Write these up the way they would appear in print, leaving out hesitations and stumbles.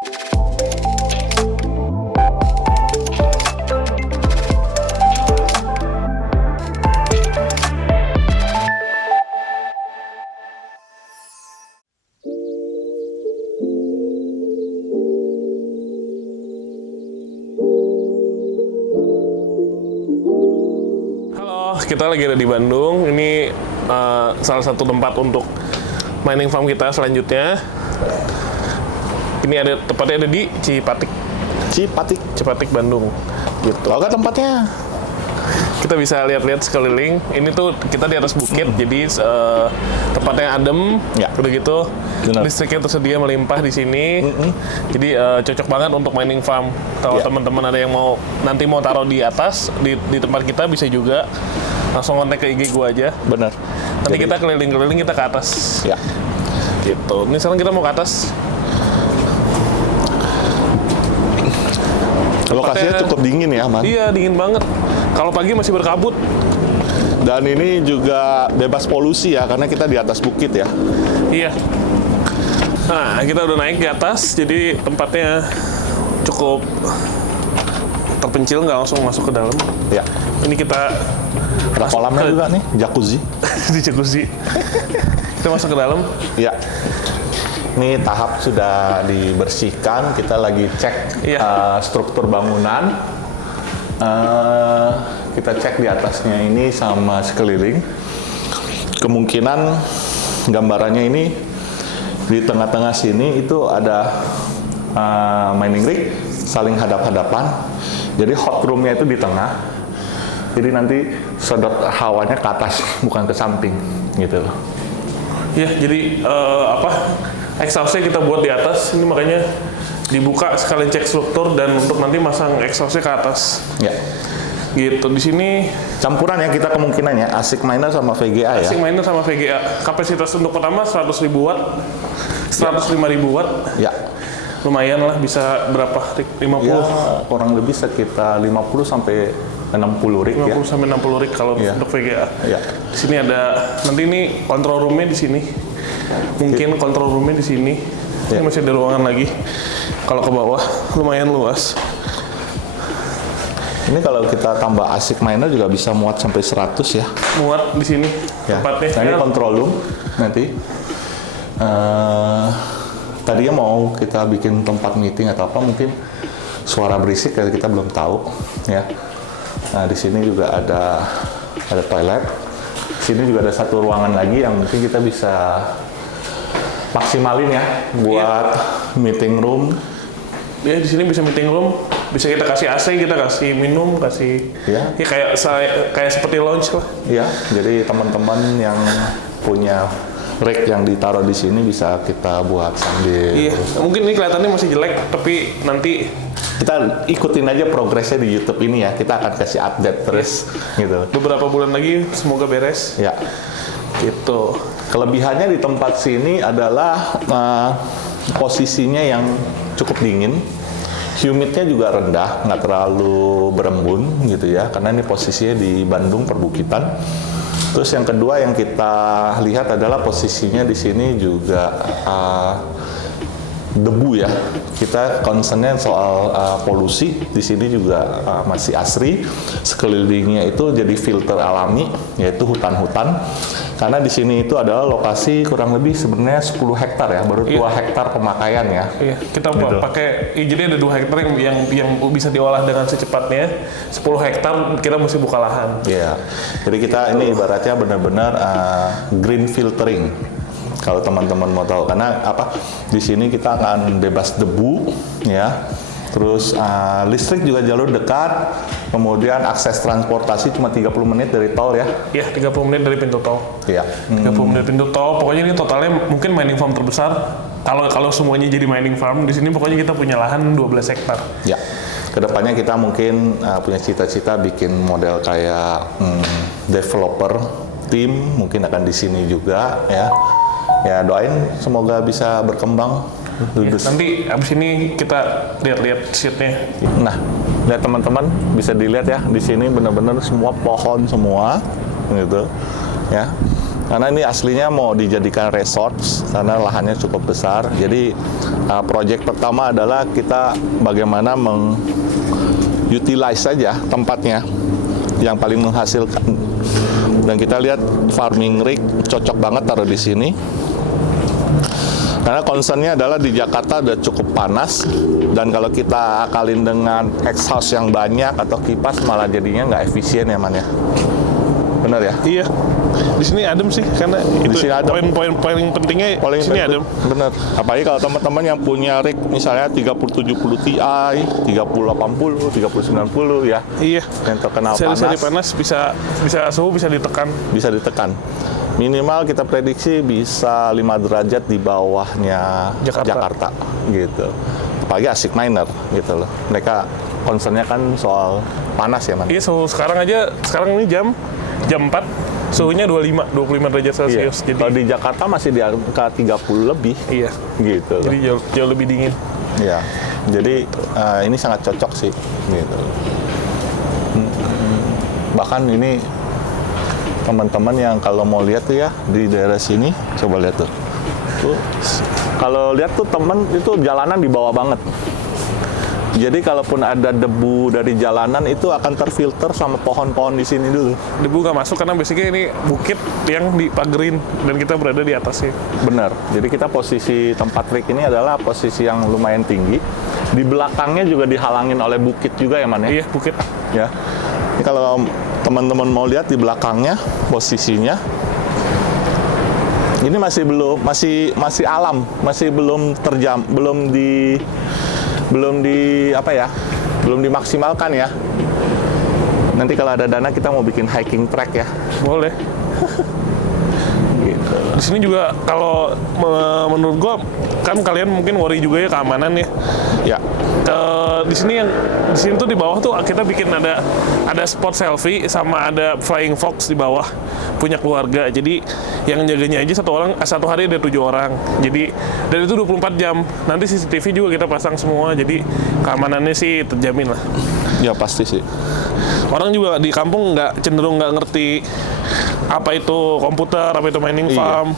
Kita lagi ada di Bandung. Ini salah satu tempat untuk mining farm kita selanjutnya. Ini ada tepatnya ada di Cipatik, Bandung. Gitu. Oke, tempatnya. Kita bisa lihat-lihat sekeliling. Ini tuh kita di atas bukit, jadi tempatnya adem. Ya. Udah gitu, Benar. listriknya tersedia melimpah di sini. Jadi cocok banget untuk mining farm. Kalau Ya. teman-teman ada yang nanti mau taruh di atas di tempat kita bisa juga. Langsung kontak ke IG gua aja. Benar. Nanti kita keliling-keliling, kita ke atas. Ya. Gitu. Ini sekarang kita mau ke atas. Lokasinya Tempatnya- cukup dingin ya, Man. Iya, dingin banget. Kalau pagi masih berkabut. Dan ini juga bebas polusi ya, karena kita di atas bukit ya. Iya. Nah, kita udah naik ke atas, jadi tempatnya cukup terpencil, nggak langsung masuk ke dalam. Ya. Ini kita Ada kolamnya juga nih, jacuzzi. di jacuzzi. Kita masuk ke dalam. Ya. Ini tahap sudah dibersihkan, kita lagi cek Iya. struktur bangunan. Kita cek di atasnya ini sama sekeliling. Kemungkinan gambarannya ini di tengah-tengah sini itu ada mining rig saling hadap-hadapan. Jadi hot roomnya itu di tengah. Jadi nanti sedot hawanya ke atas, bukan ke samping, gitu loh. Ya, jadi exhaustnya kita buat di atas. Ini makanya dibuka sekalian cek struktur dan untuk nanti masang exhaustnya ke atas. Ya. Gitu. Di sini Campuran ya kita kemungkinannya ASIC miner sama VGA ya. ASIC miner sama VGA. Kapasitas untuk pertama 100.000 watt, 105.000 watt. Ya. Lumayan lah, bisa berapa rig? 50? Ya, kurang lebih sekitar 50 sampai 60 rig 50 ya. sampai 60 rig kalau Iya. untuk VGA. Ya. Di sini ada, nanti ini control room-nya di sini. Mungkin control room-nya di sini. Ini Iya. masih ada ruangan lagi. Kalau ke bawah lumayan luas. Ini kalau kita tambah ASIC miner juga bisa muat sampai 100 ya. Muat di sini Ya. tempatnya. Nah, ini control room nanti. Tadinya mau kita bikin tempat meeting atau apa, mungkin suara berisik ya kita belum tahu ya. Nah, di sini juga ada toilet. Sini juga ada satu ruangan lagi yang mungkin kita bisa maksimalin ya buat meeting room. Ya, di sini bisa meeting room, bisa kita kasih AC, kita kasih minum, kasih Ya. ya kayak seperti lounge lah. Ya, jadi teman-teman yang punya rig yang ditaruh di sini bisa kita buat sambil Iya, mungkin ini kelihatannya masih jelek, tapi nanti kita ikutin aja progresnya di YouTube ini ya. Kita akan kasih update terus gitu. beberapa bulan lagi semoga beres. Ya. Gitu. Kelebihannya di tempat sini adalah posisinya yang cukup dingin. Humidnya juga rendah, nggak terlalu berembun gitu ya, karena ini posisinya di Bandung perbukitan. Terus yang kedua yang kita lihat adalah posisinya di sini juga debu ya. Kita concernnya soal polusi. Di sini juga masih asri. Sekelilingnya itu jadi filter alami, yaitu hutan-hutan. Karena di sini itu adalah lokasi kurang lebih sebenarnya 10 hektar ya, baru 2 hektar pemakaian ya. Iya, kita Gitu. pakai, jadi ada 2 hektar yang bisa diolah dengan secepatnya. 10 hektar kita mesti buka lahan. Iya. Jadi kita ini ibaratnya benar-benar green filtering. Kalau teman-teman mau tahu, karena apa? Di sini kita akan bebas debu, ya. Terus listrik juga jalur dekat. Kemudian akses transportasi cuma 30 menit dari tol ya. Iya, 30 menit dari pintu tol. Iya. 30 menit pintu tol. Pokoknya ini totalnya mungkin mining farm terbesar. Kalau semuanya jadi mining farm di sini, pokoknya kita punya lahan 12 hektar. Ya. Kedepannya kita mungkin punya cita-cita bikin model kayak developer tim, mungkin akan di sini juga ya. Ya doain semoga bisa berkembang. Ya, nanti abis ini kita lihat-lihat sheet-nya. Nah, lihat teman-teman, bisa dilihat ya di sini benar-benar semua pohon semua, gitu, ya. Karena ini aslinya mau dijadikan resort karena lahannya cukup besar. Jadi proyek pertama adalah kita bagaimana utilize saja tempatnya yang paling menghasilkan. Dan kita lihat farming rig cocok banget taruh di sini. Karena concernnya adalah di Jakarta udah cukup panas, dan kalau kita akalin dengan exhaust yang banyak atau kipas malah jadinya nggak efisien ya Man ya. Benar ya? Iya. Di sini adem sih karena itu sini adem. poin paling pentingnya di sini adem. Bener. Apalagi kalau teman-teman yang punya rig misalnya 3070 Ti, 3080, 3090 ya. Iya. Yang terkenal Seri-seri panas. suhu bisa ditekan. Bisa ditekan. Minimal kita prediksi bisa 5 derajat di bawahnya Jakarta gitu. Apalagi ASIC miner gitu loh. Mereka concernnya kan soal panas ya Man. Iya, suhu sekarang ini jam 4 suhunya 25 derajat Celcius. Iya. Jadi kalau di Jakarta masih di angka 30 lebih. Iya. Gitu loh. Jadi jauh lebih dingin. Iya. Jadi ini sangat cocok sih gitu. Bahkan ini teman-teman yang kalau mau lihat tuh ya di daerah sini, coba lihat tuh. Kalau lihat tuh teman itu jalanan di bawah banget. Jadi kalaupun ada debu dari jalanan itu akan terfilter sama pohon-pohon di sini dulu. Debu nggak masuk karena basicnya ini bukit yang dipagerin dan kita berada di atasnya. Benar. Jadi kita posisi tempat rig ini adalah posisi yang lumayan tinggi. Di belakangnya juga dihalangin oleh bukit juga ya Man ya? Iya, bukit. Ya. Ini kalau teman-teman mau lihat di belakangnya posisinya, ini masih alam, masih belum dimaksimalkan ya. Nanti kalau ada dana kita mau bikin hiking track ya. Boleh. Gitu. Di sini juga kalau menurut gua kan kalian mungkin worry juga ya keamanan ya. Ya. Di sini tuh di bawah tuh kita bikin ada spot selfie sama ada flying fox di bawah punya keluarga. Jadi yang jaganya aja satu hari ada 7 orang. Jadi dan itu 24 jam. Nanti CCTV juga kita pasang semua. Jadi keamanannya sih terjamin lah. Ya pasti sih. Orang juga di kampung cenderung nggak ngerti apa itu komputer, apa itu mining farm.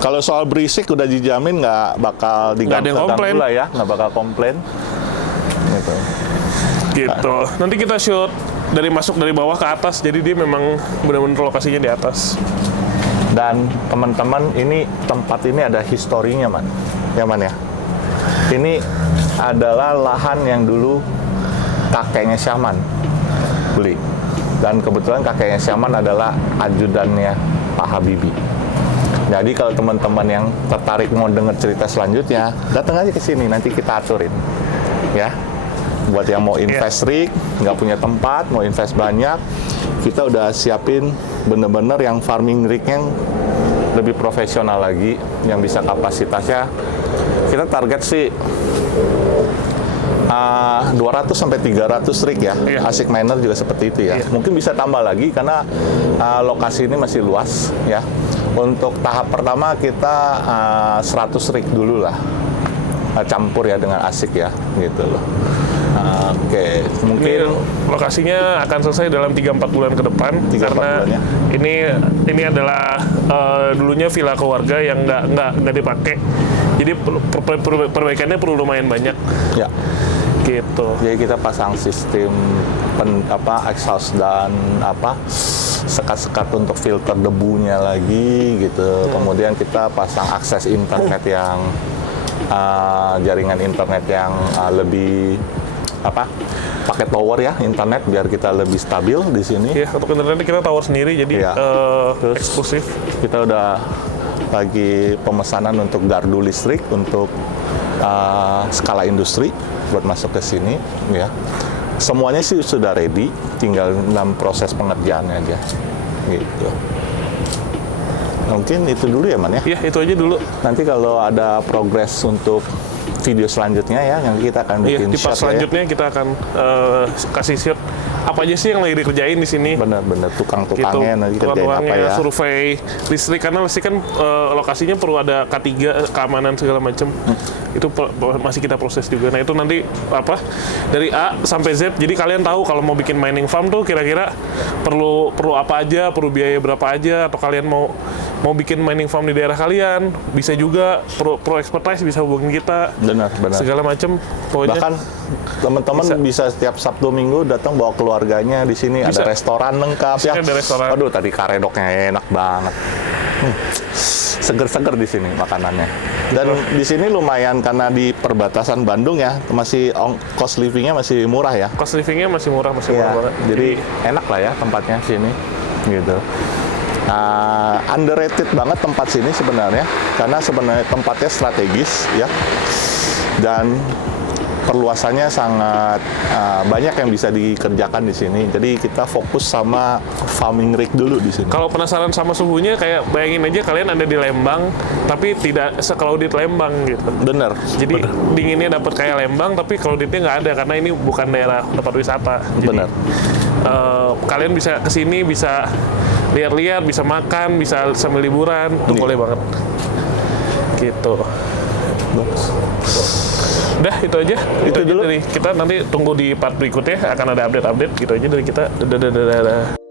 Kalau soal berisik udah dijamin nggak bakal diganggu lah ya, nggak bakal komplain. Gitu. Nanti kita shoot masuk dari bawah ke atas, jadi dia memang benar-benar lokasinya di atas. Dan teman-teman, ini tempat ini ada historinya Man. Ya Man ya. Ini adalah lahan yang dulu kakeknya Syahman beli. Dan kebetulan kakeknya Syahman adalah ajudannya Pak Habibie. Jadi kalau teman-teman yang tertarik mau dengar cerita selanjutnya, datang aja ke sini, nanti kita aturin. Ya. Buat yang mau invest rig, nggak punya tempat, mau invest banyak, kita udah siapin bener-bener yang farming rig yang lebih profesional lagi, yang bisa kapasitasnya, kita target sih 200 sampai 300 rig ya. ASIC miner juga seperti itu ya. Mungkin bisa tambah lagi karena lokasi ini masih luas ya. Untuk tahap pertama kita 100 rig dulu lah, campur ya dengan ASIC ya, gitu loh. Oke, mungkin lokasinya akan selesai dalam 3-4 bulan ke depan karena ya? ini adalah dulunya villa keluarga yang nggak dipakai. Jadi perbaikannya perlu lumayan banyak. Ya. Gitu. Jadi kita pasang sistem exhaust dan sekat-sekat untuk filter debunya lagi gitu. Kemudian kita pasang akses internet yang jaringan internet yang lebih pakai tower ya, internet biar kita lebih stabil di sini. Iya, untuk internet kita tower sendiri jadi eksklusif. Kita udah lagi pemesanan untuk gardu listrik untuk skala industri buat masuk ke sini ya. Semuanya sih sudah ready, tinggal dalam proses pengerjaannya aja. Gitu. Mungkin itu dulu ya Man ya? Iya, itu aja dulu. Nanti kalau ada progres untuk video selanjutnya ya, yang kita akan Iya, bikin di part shot selanjutnya kita akan kasih shot apa aja sih yang lagi dikerjain di sini. ya. Bener-bener Gitu, tukang-tukangnya nanti kerjain apa tukang-tukangnya, ya. survei listrik, karena listrik kan lokasinya perlu ada K3, keamanan segala macam. Itu masih kita proses juga. Nah itu nanti apa dari A sampai Z. Jadi kalian tahu kalau mau bikin mining farm tuh kira-kira perlu apa aja, perlu biaya berapa aja, atau kalian mau bikin mining farm di daerah kalian, bisa juga pro expertise bisa hubungin kita. Benar. Segala macam pokoknya. Bahkan teman-teman bisa setiap Sabtu Minggu datang bawa keluarganya di sini. Bisa. Ada restoran lengkap Di ya. sini ada restoran. Aduh, tadi karedoknya enak banget. Seger-seger di sini makanannya. Dan di sini lumayan karena di perbatasan Bandung ya, masih cost livingnya masih murah ya. Cost livingnya masih murah Iya, banget. jadi enak lah ya tempatnya sini, gitu. Underrated banget tempat sini sebenarnya, karena sebenarnya tempatnya strategis ya, dan perluasannya sangat banyak yang bisa dikerjakan di sini. Jadi kita fokus sama farming rig dulu di sini. Kalau penasaran sama suhunya, kayak bayangin aja kalian ada di Lembang, tapi tidak seklaudit Lembang gitu. Bener. Jadi dinginnya dapat kayak Lembang, tapi klauditnya nggak ada karena ini bukan daerah tempat wisata. Jadi, Bener. Kalian bisa kesini, bisa lihat-lihat, bisa makan, bisa sambil liburan, itu boleh banget. Gitu. Udah, itu aja. Itu aja dulu. dari kita, nanti tunggu di part berikutnya akan ada update-update gitu aja dari kita. Dadah.